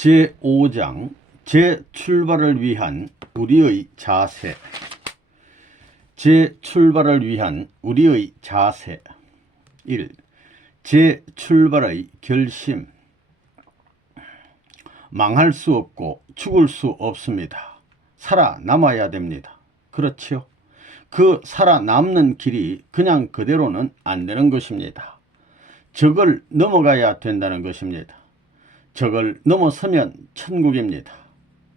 제5장 재출발을 위한 우리의 자세. 재출발을 위한 우리의 자세. 1. 재출발의 결심. 망할 수 없고 죽을 수 없습니다. 살아남아야 됩니다. 그렇지요? 그 살아남는 길이 그냥 그대로는 안 되는 것입니다. 적을 넘어가야 된다는 것입니다. 적을 넘어서면 천국입니다.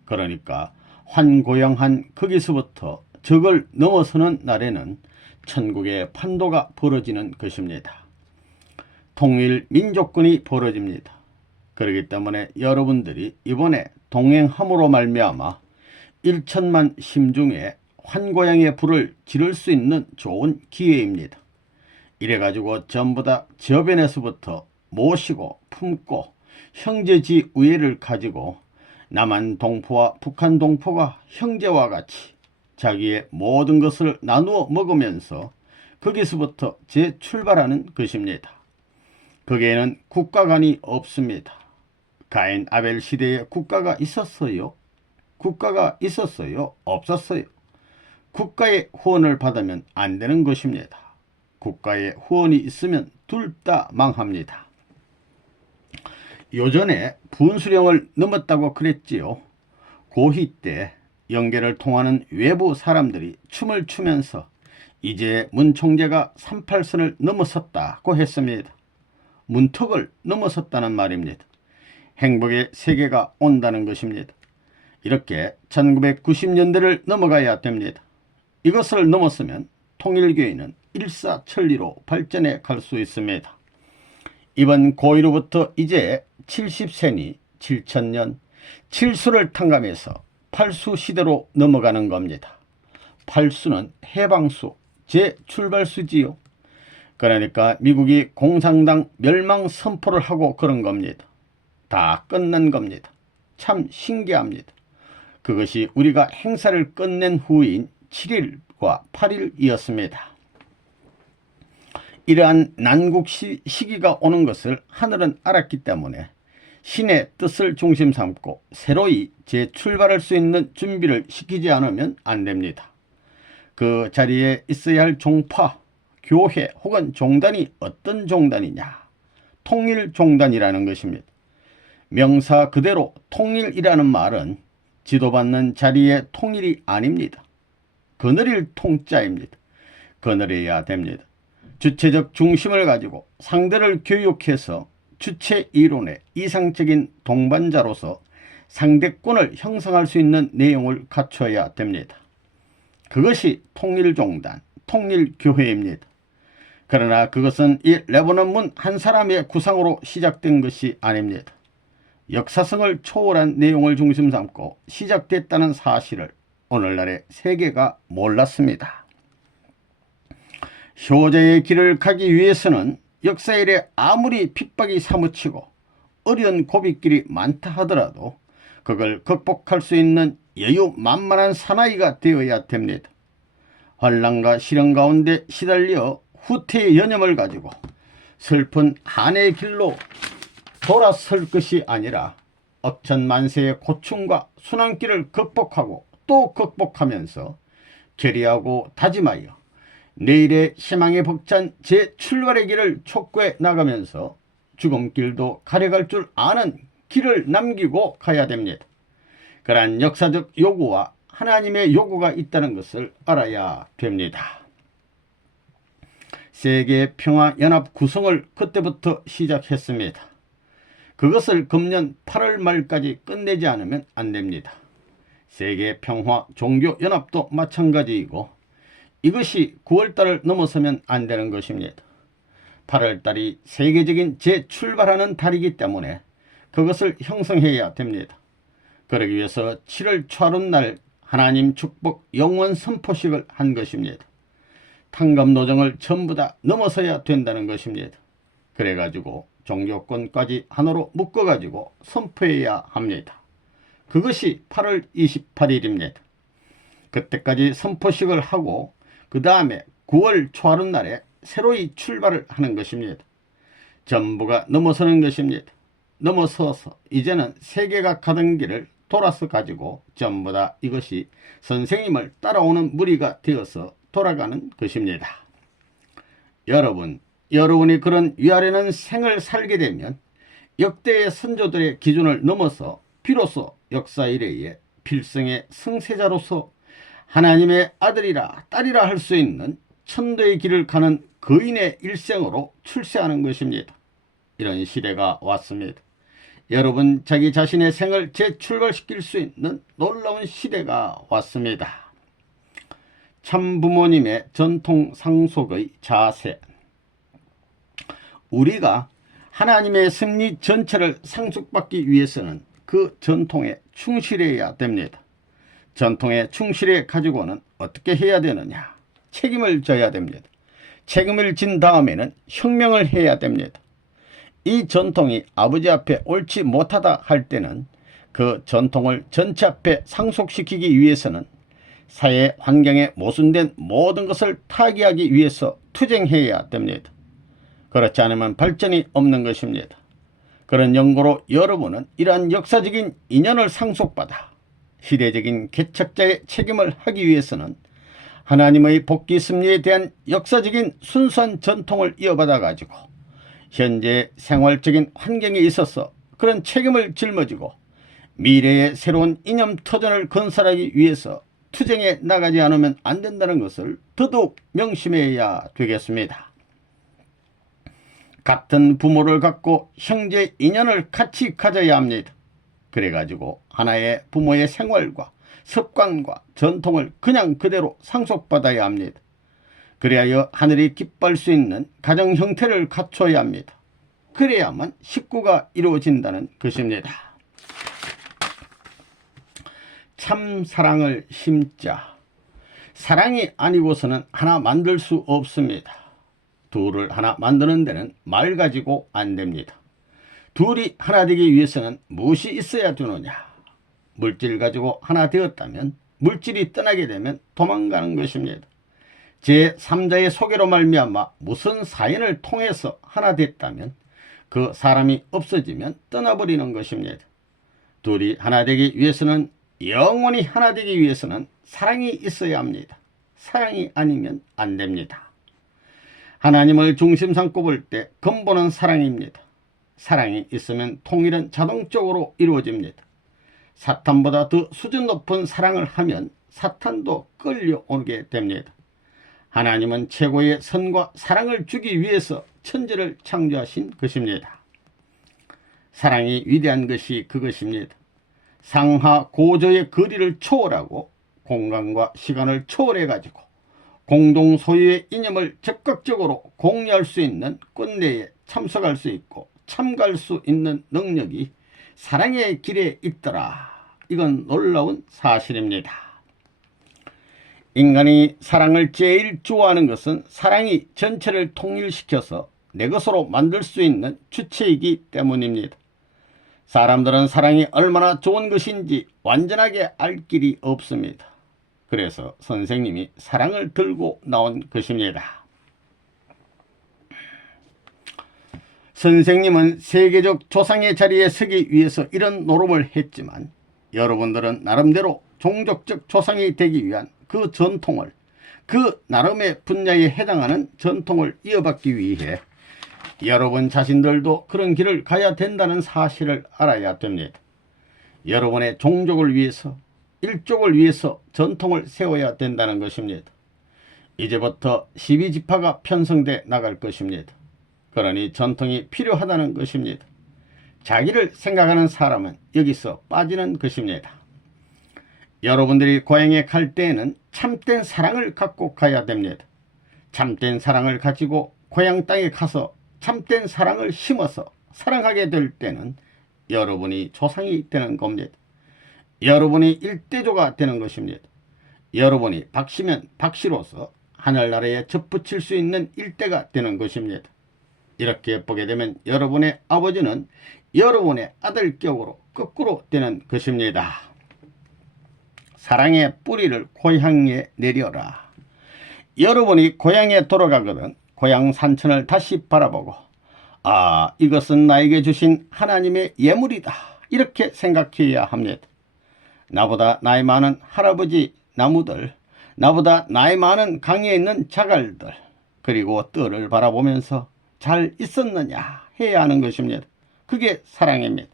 그러니까 환고영한 거기서부터 적을 넘어서는 날에는 천국의 판도가 벌어지는 것입니다. 통일민족군이 벌어집니다. 그렇기 때문에 여러분들이 이번에 동행함으로 말미암아 1천만 심중에 환고양의 불을 지를 수 있는 좋은 기회입니다. 이래가지고 전부 다 저변에서부터 모시고 품고 형제지 우애를 가지고 남한 동포와 북한 동포가 형제와 같이 자기의 모든 것을 나누어 먹으면서 거기서부터 재출발하는 것입니다. 거기에는 국가관이 없습니다. 가인 아벨 시대에 국가가 있었어요? 국가가 있었어요? 없었어요? 국가의 후원을 받으면 안 되는 것입니다. 국가의 후원이 있으면 둘 다 망합니다. 요전에 분수령을 넘었다고 그랬지요. 고희 때 영계를 통하는 외부 사람들이 춤을 추면서 이제 문 총재가 38선을 넘어섰다고 했습니다. 문턱을 넘어섰다는 말입니다. 행복의 세계가 온다는 것입니다. 이렇게 1990년대를 넘어가야 됩니다. 이것을 넘었으면 통일교회는 일사천리로 발전해 갈 수 있습니다. 이번 고의로부터 이제 70세니 7000년 7수를 탕감해서 8수 시대로 넘어가는 겁니다. 8수는 해방수, 재출발수지요. 그러니까 미국이 공산당 멸망 선포를 하고 그런 겁니다. 다 끝난 겁니다. 참 신기합니다. 그것이 우리가 행사를 끝낸 후인 7일과 8일이었습니다. 이러한 난국 시기가 오는 것을 하늘은 알았기 때문에 신의 뜻을 중심 삼고 새로이 재출발할 수 있는 준비를 시키지 않으면 안 됩니다. 그 자리에 있어야 할 종파, 교회 혹은 종단이 어떤 종단이냐? 통일종단이라는 것입니다. 명사 그대로 통일이라는 말은 지도받는 자리의 통일이 아닙니다. 거느릴 통자입니다. 거느려야 됩니다. 주체적 중심을 가지고 상대를 교육해서 주체 이론의 이상적인 동반자로서 상대권을 형성할 수 있는 내용을 갖춰야 됩니다. 그것이 통일종단, 통일교회입니다. 그러나 그것은 이 레바논 문 한 사람의 구상으로 시작된 것이 아닙니다. 역사성을 초월한 내용을 중심 삼고 시작됐다는 사실을 오늘날의 세계가 몰랐습니다. 효자의 길을 가기 위해서는 역사 이래 아무리 핍박이 사무치고 어려운 고비길이 많다 하더라도 그걸 극복할 수 있는 여유만만한 사나이가 되어야 됩니다. 환난과 시련 가운데 시달려 후퇴의 여념을 가지고 슬픈 한해의 길로 돌아설 것이 아니라 억천만세의 고충과 순환길을 극복하고 또 극복하면서 결의하고 다짐하여 내일의 희망에 벅찬 재출발의 길을 촉구해 나가면서 죽음길도 가려갈 줄 아는 길을 남기고 가야 됩니다. 그러한 역사적 요구와 하나님의 요구가 있다는 것을 알아야 됩니다. 세계평화연합 구성을 그때부터 시작했습니다. 그것을 금년 8월 말까지 끝내지 않으면 안 됩니다. 세계평화종교연합도 마찬가지이고 이것이 9월달을 넘어서면 안 되는 것입니다. 8월달이 세계적인 재출발하는 달이기 때문에 그것을 형성해야 됩니다. 그러기 위해서 7월 초하룻날 하나님 축복 영원 선포식을 한 것입니다. 탕감노정을 전부 다 넘어서야 된다는 것입니다. 그래가지고 종교권까지 하나로 묶어가지고 선포해야 합니다. 그것이 8월 28일입니다. 그때까지 선포식을 하고 그 다음에 9월 초하룻날에 새로이 출발을 하는 것입니다. 전부가 넘어서는 것입니다. 넘어서서 이제는 세계가 가던 길을 돌아서 가지고 전부 다 이것이 선생님을 따라오는 무리가 되어서 돌아가는 것입니다. 여러분이 그런 위아래는 생을 살게 되면 역대의 선조들의 기준을 넘어서 비로소 역사 이래의 필성의 승세자로서 하나님의 아들이라 딸이라 할 수 있는 천도의 길을 가는 거인의 일생으로 출세하는 것입니다. 이런 시대가 왔습니다. 여러분 자기 자신의 생을 재출발시킬 수 있는 놀라운 시대가 왔습니다. 참부모님의 전통 상속의 자세. 우리가 하나님의 섭리 전체를 상속받기 위해서는 그 전통에 충실해야 됩니다. 전통에 충실해 가지고는 어떻게 해야 되느냐? 책임을 져야 됩니다. 책임을 진 다음에는 혁명을 해야 됩니다. 이 전통이 아버지 앞에 옳지 못하다 할 때는 그 전통을 전체 앞에 상속시키기 위해서는 사회 환경에 모순된 모든 것을 타개하기 위해서 투쟁해야 됩니다. 그렇지 않으면 발전이 없는 것입니다. 그런 연고로 여러분은 이러한 역사적인 인연을 상속받아 시대적인 개척자의 책임을 하기 위해서는 하나님의 복귀 섭리에 대한 역사적인 순수한 전통을 이어받아 가지고 현재 생활적인 환경에 있어서 그런 책임을 짊어지고 미래의 새로운 이념 터전을 건설하기 위해서 투쟁에 나가지 않으면 안 된다는 것을 더더욱 명심해야 되겠습니다. 같은 부모를 갖고 형제 인연을 같이 가져야 합니다. 그래가지고 하나의 부모의 생활과 습관과 전통을 그냥 그대로 상속받아야 합니다. 그래야 하늘이 기뻐할 수 있는 가정 형태를 갖춰야 합니다. 그래야만 식구가 이루어진다는 것입니다. 참 사랑을 심자. 사랑이 아니고서는 하나 만들 수 없습니다. 둘을 하나 만드는 데는 말 가지고 안 됩니다. 둘이 하나 되기 위해서는 무엇이 있어야 되느냐? 물질 가지고 하나 되었다면 물질이 떠나게 되면 도망가는 것입니다. 제3자의 소개로 말미암아 무슨 사연을 통해서 하나 됐다면 그 사람이 없어지면 떠나버리는 것입니다. 둘이 하나 되기 위해서는 영원히 하나 되기 위해서는 사랑이 있어야 합니다. 사랑이 아니면 안 됩니다. 하나님을 중심 삼고 볼 때 근본은 사랑입니다. 사랑이 있으면 통일은 자동적으로 이루어집니다. 사탄보다 더 수준 높은 사랑을 하면 사탄도 끌려오게 됩니다. 하나님은 최고의 선과 사랑을 주기 위해서 천지를 창조하신 것입니다. 사랑이 위대한 것이 그것입니다. 상하 고저의 거리를 초월하고 공간과 시간을 초월해 가지고 공동 소유의 이념을 적극적으로 공유할 수 있는 끝내에 참석할 수 있고 참가할 수 있는 능력이 사랑의 길에 있더라. 이건 놀라운 사실입니다. 인간이 사랑을 제일 좋아하는 것은 사랑이 전체를 통일시켜서 내 것으로 만들 수 있는 주체이기 때문입니다. 사람들은 사랑이 얼마나 좋은 것인지 완전하게 알 길이 없습니다. 그래서 선생님이 사랑을 들고 나온 것입니다. 선생님은 세계적 조상의 자리에 서기 위해서 이런 노력을 했지만 여러분들은 나름대로 종족적 조상이 되기 위한 그 전통을, 그 나름의 분야에 해당하는 전통을 이어받기 위해 여러분 자신들도 그런 길을 가야 된다는 사실을 알아야 됩니다. 여러분의 종족을 위해서, 일족을 위해서 전통을 세워야 된다는 것입니다. 이제부터 12지파가 편성돼 나갈 것입니다. 그러니 전통이 필요하다는 것입니다. 자기를 생각하는 사람은 여기서 빠지는 것입니다. 여러분들이 고향에 갈 때에는 참된 사랑을 갖고 가야 됩니다. 참된 사랑을 가지고 고향 땅에 가서 참된 사랑을 심어서 사랑하게 될 때는 여러분이 조상이 되는 겁니다. 여러분이 일대조가 되는 것입니다. 여러분이 박씨면 박씨로서 하늘나라에 접붙일 수 있는 일대가 되는 것입니다. 이렇게 보게 되면 여러분의 아버지는 여러분의 아들격으로 거꾸로 되는 것입니다. 사랑의 뿌리를 고향에 내려라. 여러분이 고향에 돌아가거든 고향 산천을 다시 바라보고 이것은 나에게 주신 하나님의 예물이다, 이렇게 생각해야 합니다. 나보다 나이 많은 할아버지 나무들, 나보다 나이 많은 강에 있는 자갈들, 그리고 뜰을 바라보면서 잘 있었느냐 해야 하는 것입니다. 그게 사랑입니다.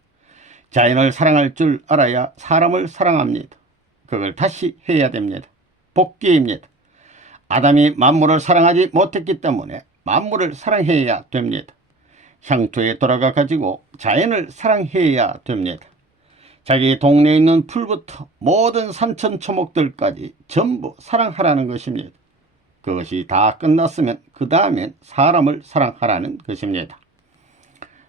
자연을 사랑할 줄 알아야 사람을 사랑합니다. 그걸 다시 해야 됩니다. 복귀입니다. 아담이 만물을 사랑하지 못했기 때문에 만물을 사랑해야 됩니다. 향토에 돌아가 가지고 자연을 사랑해야 됩니다. 자기 동네에 있는 풀부터 모든 산천초목들까지 전부 사랑하라는 것입니다. 그것이 다 끝났으면 그 다음엔 사람을 사랑하라는 것입니다.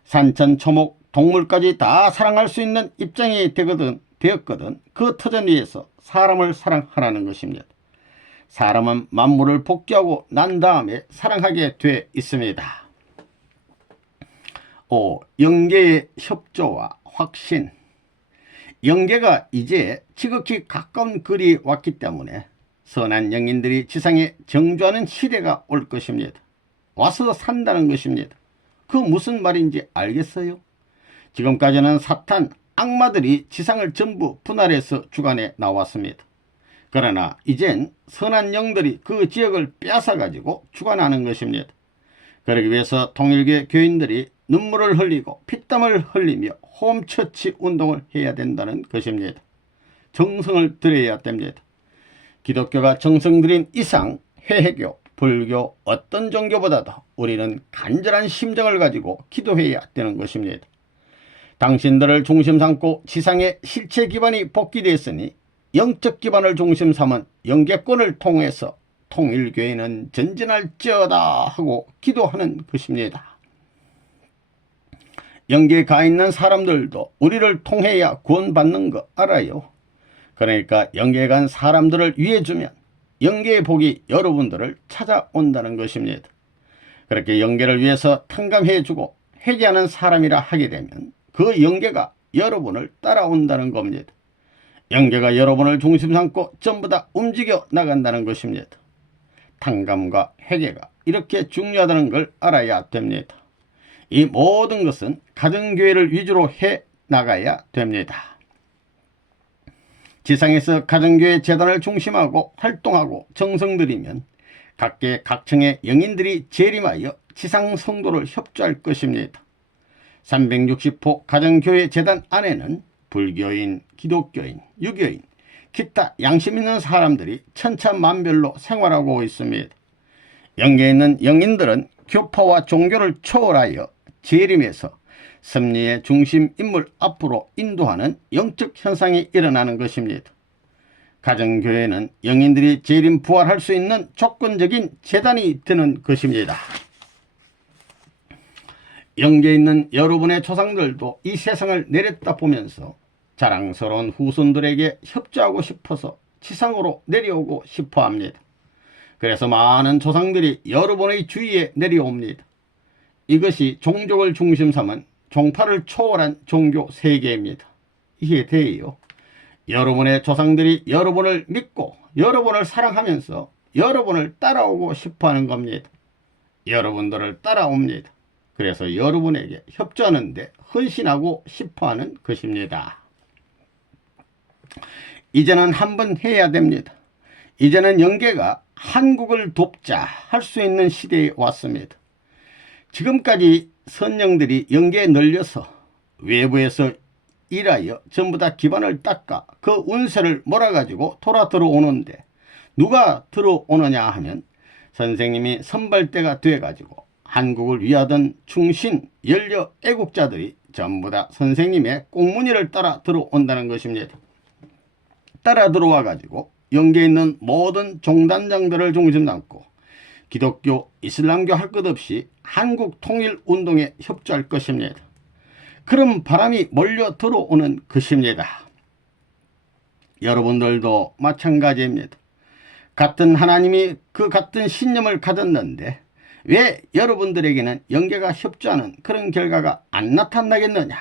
산천초목 동물까지 다 사랑할 수 있는 입장이 되었거든 그 터전 위에서 사람을 사랑하라는 것입니다. 사람은 만물을 복귀하고 난 다음에 사랑하게 돼 있습니다. 5. 영계의 협조와 확신. 영계가 이제 지극히 가까운 거리에 왔기 때문에 선한 영인들이 지상에 정주하는 시대가 올 것입니다. 와서 산다는 것입니다. 그 무슨 말인지 알겠어요? 지금까지는 사탄, 악마들이 지상을 전부 분할해서 주관해 나왔습니다. 그러나 이젠 선한 영들이 그 지역을 빼앗아가지고 주관하는 것입니다. 그러기 위해서 통일교회 교인들이 눈물을 흘리고 피땀을 흘리며 홈처치 운동을 해야 된다는 것입니다. 정성을 들여야 됩니다. 기독교가 정성 들인 이상 회개교, 불교, 어떤 종교보다도 우리는 간절한 심정을 가지고 기도해야 되는 것입니다. 당신들을 중심 삼고 지상의 실체 기반이 복귀되었으니 영적 기반을 중심 삼은 영계권을 통해서 통일교회는 전진할지어다 하고 기도하는 것입니다. 영계에 가 있는 사람들도 우리를 통해야 구원받는 거 알아요. 그러니까 영계에 간 사람들을 위해 주면 영계의 복이 여러분들을 찾아온다는 것입니다. 그렇게 영계를 위해서 탕감해주고 회개하는 사람이라 하게 되면 그 영계가 여러분을 따라온다는 겁니다. 영계가 여러분을 중심 삼고 전부 다 움직여 나간다는 것입니다. 탕감과 회개가 이렇게 중요하다는 걸 알아야 됩니다. 이 모든 것은 가정교회를 위주로 해 나가야 됩니다. 지상에서 가정교회 재단을 중심하고 활동하고 정성 들이면 각계 각층의 영인들이 재림하여 지상 성도를 협조할 것입니다. 360호 가정교회 재단 안에는 불교인, 기독교인, 유교인, 기타 양심 있는 사람들이 천차만별로 생활하고 있습니다. 영계에 있는 영인들은 교파와 종교를 초월하여 재림에서 섭리의 중심 인물 앞으로 인도하는 영적 현상이 일어나는 것입니다. 가정교회는 영인들이 재림 부활할 수 있는 조건적인 재단이 되는 것입니다. 영계에 있는 여러분의 조상들도 이 세상을 내렸다 보면서 자랑스러운 후손들에게 협조하고 싶어서 지상으로 내려오고 싶어 합니다. 그래서 많은 조상들이 여러분의 주위에 내려옵니다. 이것이 종족을 중심 삼은 종파를 초월한 종교 세계입니다. 이해돼요? 여러분의 조상들이 여러분을 믿고 여러분을 사랑하면서 여러분을 따라오고 싶어하는 겁니다. 여러분들을 따라옵니다. 그래서 여러분에게 협조하는 데 헌신하고 싶어하는 것입니다. 이제는 한번 해야 됩니다. 이제는 영계가 한국을 돕자 할 수 있는 시대에 왔습니다. 지금까지 선영들이 영계에 널려서 외부에서 일하여 전부 다 기반을 닦아 그 운세를 몰아가지고 돌아 들어오는데 누가 들어오느냐 하면 선생님이 선발대가 돼가지고 한국을 위하던 충신 연려 애국자들이 전부 다 선생님의 꽁무니를 따라 들어온다는 것입니다. 따라 들어와 가지고 영계에 있는 모든 종단장들을 중심 삼고 기독교, 이슬람교 할 것 없이 한국 통일 운동에 협조할 것입니다. 그런 바람이 몰려 들어오는 것입니다. 여러분들도 마찬가지입니다. 같은 하나님이 그 같은 신념을 가졌는데 왜 여러분들에게는 영계가 협조하는 그런 결과가 안 나타나겠느냐?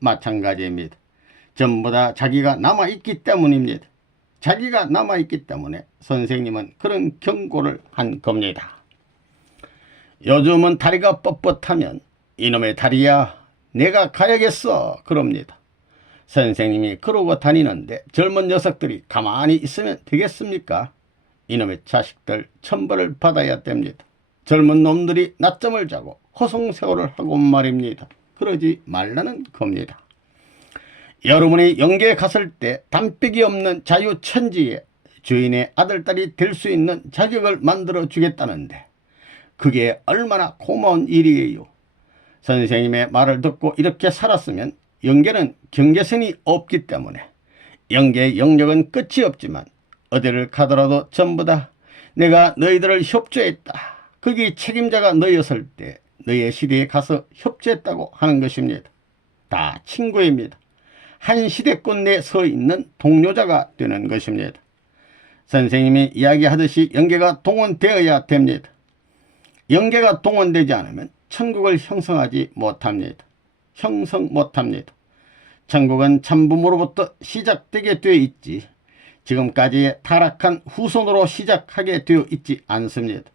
마찬가지입니다. 전부 다 자기가 남아있기 때문입니다. 자기가 남아있기 때문에 선생님은 그런 경고를 한 겁니다. 요즘은 다리가 뻣뻣하면 이놈의 다리야, 내가 가야겠어 그럽니다. 선생님이 그러고 다니는데 젊은 녀석들이 가만히 있으면 되겠습니까? 이놈의 자식들 천벌을 받아야 됩니다. 젊은 놈들이 낮잠을 자고 허송세월을 하고 말입니다. 그러지 말라는 겁니다. 여러분이 영계에 갔을 때 담백이 없는 자유천지에 주인의 아들딸이 될 수 있는 자격을 만들어 주겠다는데 그게 얼마나 고마운 일이에요. 선생님의 말을 듣고 이렇게 살았으면 영계는 경계선이 없기 때문에 영계의 영역은 끝이 없지만 어디를 가더라도 전부 다 내가 너희들을 협조했다. 거기 책임자가 너희였을 때 너희의 시대에 가서 협조했다고 하는 것입니다. 다 친구입니다. 한 시대권 내에 서 있는 동료자가 되는 것입니다. 선생님이 이야기하듯이 영계가 동원되어야 됩니다. 영계가 동원되지 않으면 천국을 형성하지 못합니다. 형성 못합니다. 천국은 참부모로부터 시작되게 되어 있지 지금까지의 타락한 후손으로 시작하게 되어 있지 않습니다.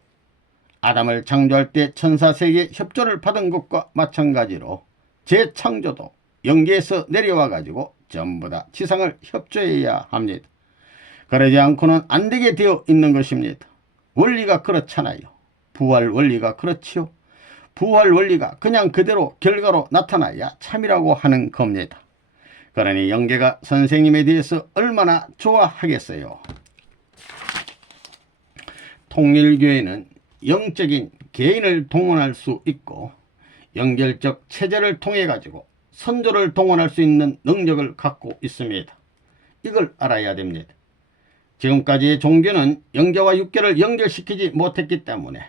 아담을 창조할 때 천사세계의 협조를 받은 것과 마찬가지로 재창조도 영계에서 내려와 가지고 전부 다 지상을 협조해야 합니다. 그러지 않고는 안 되게 되어 있는 것입니다. 원리가 그렇잖아요. 부활 원리가 그렇지요. 부활 원리가 그냥 그대로 결과로 나타나야 참이라고 하는 겁니다. 그러니 영계가 선생님에 대해서 얼마나 좋아하겠어요. 통일교회는 영적인 개인을 동원할 수 있고 연결적 체제를 통해 가지고 선조를 동원할 수 있는 능력을 갖고 있습니다. 이걸 알아야 됩니다. 지금까지의 종교는 영계와 육계를 연결시키지 못했기 때문에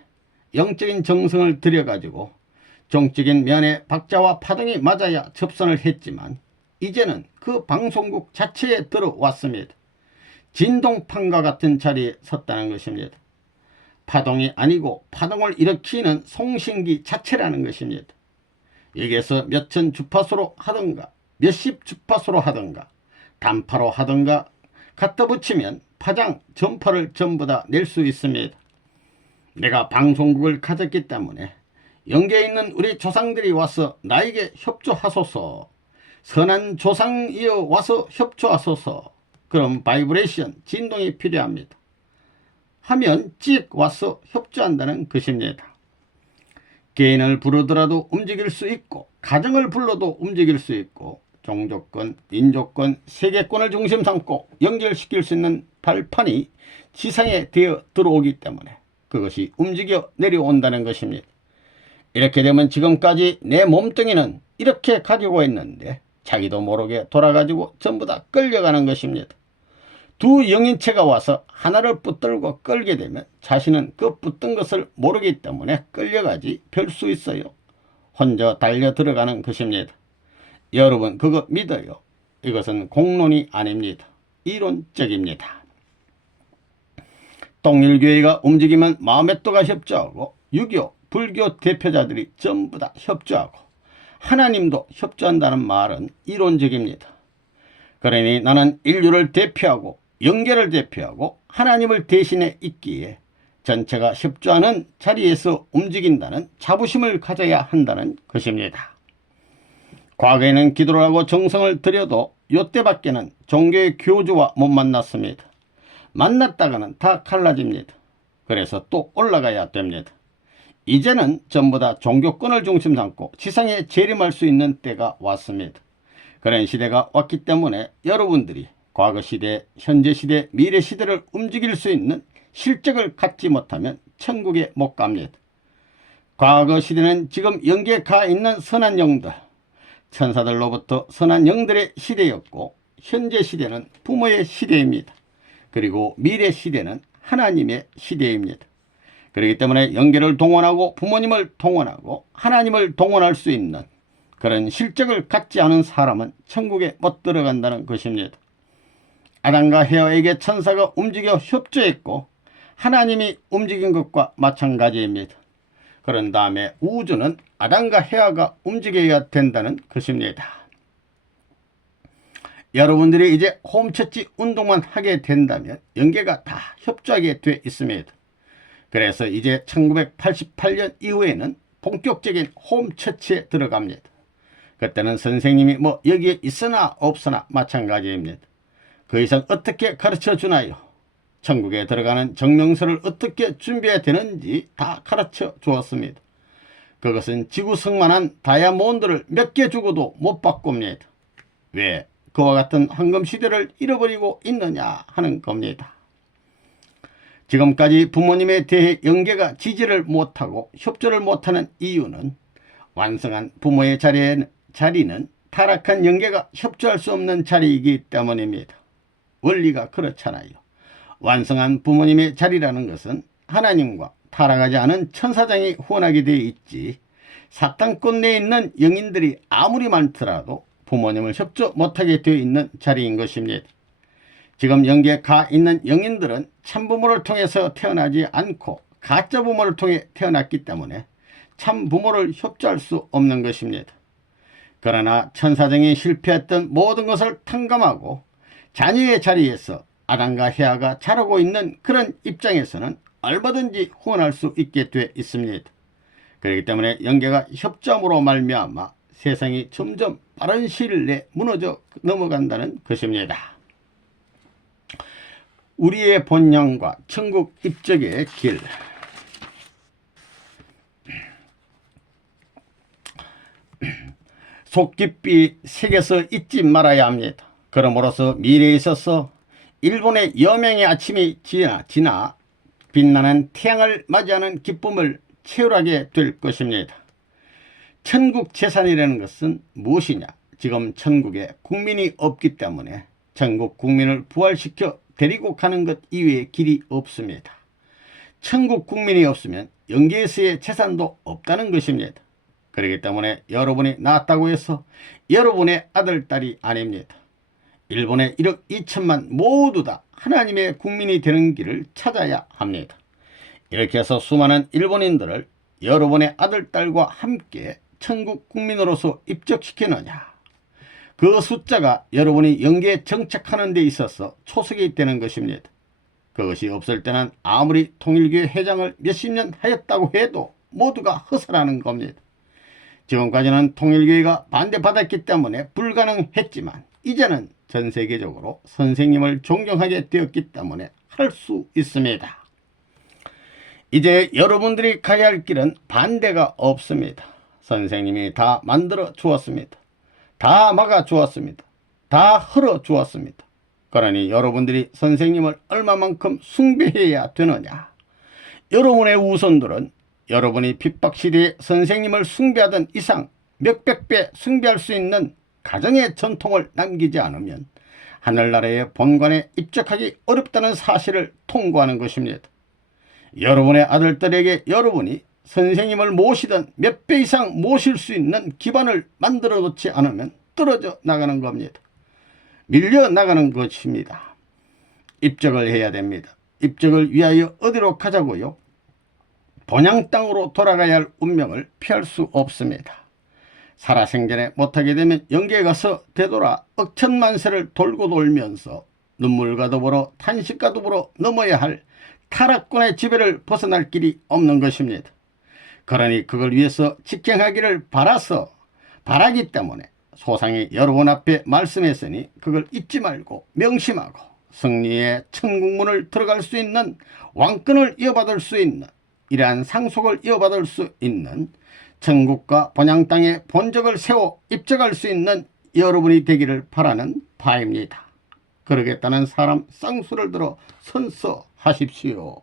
영적인 정성을 들여가지고 정적인 면에 박자와 파동이 맞아야 접선을 했지만 이제는 그 방송국 자체에 들어왔습니다. 진동판과 같은 자리에 섰다는 것입니다. 파동이 아니고 파동을 일으키는 송신기 자체라는 것입니다. 여기에서 몇천 주파수로 하든가 몇십 주파수로 하든가 단파로 하든가 갖다 붙이면 파장 전파를 전부 다 낼 수 있습니다. 내가 방송국을 가졌기 때문에 영계에 있는 우리 조상들이 와서 나에게 협조하소서, 선한 조상이여 와서 협조하소서, 그런 바이브레이션 진동이 필요합니다. 하면 찍 와서 협조한다는 것입니다. 개인을 부르더라도 움직일 수 있고 가정을 불러도 움직일 수 있고 종교권, 민족권, 세계권을 중심 삼고 연결시킬 수 있는 발판이 지상에 되어 들어오기 때문에 그것이 움직여 내려온다는 것입니다. 이렇게 되면 지금까지 내 몸뚱이는 이렇게 가지고 있는데 자기도 모르게 돌아가지고 전부 다 끌려가는 것입니다. 두 영인체가 와서 하나를 붙들고 끌게 되면 자신은 그 붙든 것을 모르기 때문에 끌려가지 별 수 있어요. 혼자 달려 들어가는 것입니다. 여러분 그거 믿어요? 이것은 공론이 아닙니다. 이론적입니다. 통일교회가 움직이면 마호메트가 협조하고 유교, 불교 대표자들이 전부 다 협조하고 하나님도 협조한다는 말은 이론적입니다. 그러니 나는 인류를 대표하고 영계를 대표하고 하나님을 대신해 있기에 전체가 협조하는 자리에서 움직인다는 자부심을 가져야 한다는 것입니다. 과거에는 기도를 하고 정성을 들여도 요때밖에는 종교의 교주와 못 만났습니다. 만났다가는 다 갈라집니다. 그래서 또 올라가야 됩니다. 이제는 전부 다 종교권을 중심 삼고 지상에 재림할 수 있는 때가 왔습니다. 그런 시대가 왔기 때문에 여러분들이 과거 시대, 현재 시대, 미래 시대를 움직일 수 있는 실적을 갖지 못하면 천국에 못 갑니다. 과거 시대는 지금 영계에 가 있는 선한 영들, 천사들로부터 선한 영들의 시대였고 현재 시대는 부모의 시대입니다. 그리고 미래 시대는 하나님의 시대입니다. 그렇기 때문에 영계를 동원하고 부모님을 동원하고 하나님을 동원할 수 있는 그런 실적을 갖지 않은 사람은 천국에 못 들어간다는 것입니다. 아담과 헤아에게 천사가 움직여 협조했고 하나님이 움직인 것과 마찬가지입니다. 그런 다음에 우주는 아담과 헤아가 움직여야 된다는 것입니다. 여러분들이 이제 홈처치 운동만 하게 된다면 영계가 다 협조하게 돼 있습니다. 그래서 이제 1988년 이후에는 본격적인 홈처치에 들어갑니다. 그때는 선생님이 뭐 여기에 있으나 없으나 마찬가지입니다. 그 이상 어떻게 가르쳐 주나요? 천국에 들어가는 정명서를 어떻게 준비해야 되는지 다 가르쳐 주었습니다. 그것은 지구성만한 다이아몬드를 몇 개 주고도 못 바꿉니다. 왜 그와 같은 황금시대를 잃어버리고 있느냐 하는 겁니다. 지금까지 부모님에 대해 영계가 지지를 못하고 협조를 못하는 이유는 완성한 부모의 자리는 타락한 영계가 협조할 수 없는 자리이기 때문입니다. 원리가 그렇잖아요. 완성한 부모님의 자리라는 것은 하나님과 타락하지 않은 천사장이 후원하게 되어 있지, 사탄권 내에 있는 영인들이 아무리 많더라도 부모님을 협조 못하게 되어 있는 자리인 것입니다. 지금 영계에 가 있는 영인들은 참부모를 통해서 태어나지 않고 가짜 부모를 통해 태어났기 때문에 참부모를 협조할 수 없는 것입니다. 그러나 천사장이 실패했던 모든 것을 탕감하고 자녀의 자리에서 아담과 헤아가 자라고 있는 그런 입장에서는 얼마든지 후원할 수 있게 돼 있습니다. 그렇기 때문에 영계가 협조함으로 말미암아 세상이 점점 빠른 시일 내에 무너져 넘어간다는 것입니다. 우리의 본향과 천국 입적의 길. 속 깊이 새겨서 잊지 말아야 합니다. 그러므로서 미래에 있어서 일본의 여명의 아침이 지나 빛나는 태양을 맞이하는 기쁨을 채울하게 될 것입니다. 천국 재산이라는 것은 무엇이냐? 지금 천국에 국민이 없기 때문에 천국 국민을 부활시켜 데리고 가는 것 이외에 길이 없습니다. 천국 국민이 없으면 영계에서의 재산도 없다는 것입니다. 그렇기 때문에 여러분이 낳았다고 해서 여러분의 아들, 딸이 아닙니다. 일본의 1억 2천만 모두 다 하나님의 국민이 되는 길을 찾아야 합니다. 이렇게 해서 수많은 일본인들을 여러분의 아들, 딸과 함께 천국 국민으로서 입적시키느냐, 그 숫자가 여러분이 영계에 정착하는 데 있어서 초석이 되는 것입니다. 그것이 없을 때는 아무리 통일교회 회장을 몇십 년 하였다고 해도 모두가 허설하는 겁니다. 지금까지는 통일교회가 반대받았기 때문에 불가능했지만 이제는 전 세계적으로 선생님을 존경하게 되었기 때문에 할 수 있습니다. 이제 여러분들이 가야 할 길은 반대가 없습니다. 선생님이 다 만들어 주었습니다. 다 막아 주었습니다. 다 흘러 주었습니다. 그러니 여러분들이 선생님을 얼마만큼 숭배해야 되느냐? 여러분의 후손들은 여러분이 핍박시대에 선생님을 숭배하던 이상 몇백 배 숭배할 수 있는 가정의 전통을 남기지 않으면 하늘나라의 본관에 입적하기 어렵다는 사실을 통고하는 것입니다. 여러분의 아들들에게 여러분이 선생님을 모시던 몇 배 이상 모실 수 있는 기반을 만들어 놓지 않으면 떨어져 나가는 겁니다. 밀려 나가는 것입니다. 입적을 해야 됩니다. 입적을 위하여 어디로 가자고요? 본향 땅으로 돌아가야 할 운명을 피할 수 없습니다. 살아생전에 못하게 되면 영계에 가서 되돌아 억천만세를 돌고 돌면서 눈물과 더불어 탄식과 더불어 넘어야 할 타락권의 지배를 벗어날 길이 없는 것입니다. 그러니 그걸 위해서 직행하기를 바라기 때문에 소상히 여러분 앞에 말씀했으니 그걸 잊지 말고 명심하고 승리의 천국문을 들어갈 수 있는 왕권을 이어받을 수 있는 이러한 상속을 이어받을 수 있는 천국과 본향 땅의 본적을 세워 입적할 수 있는 여러분이 되기를 바라는 바입니다. 그러겠다는 사람 쌍수를 들어 선서하십시오.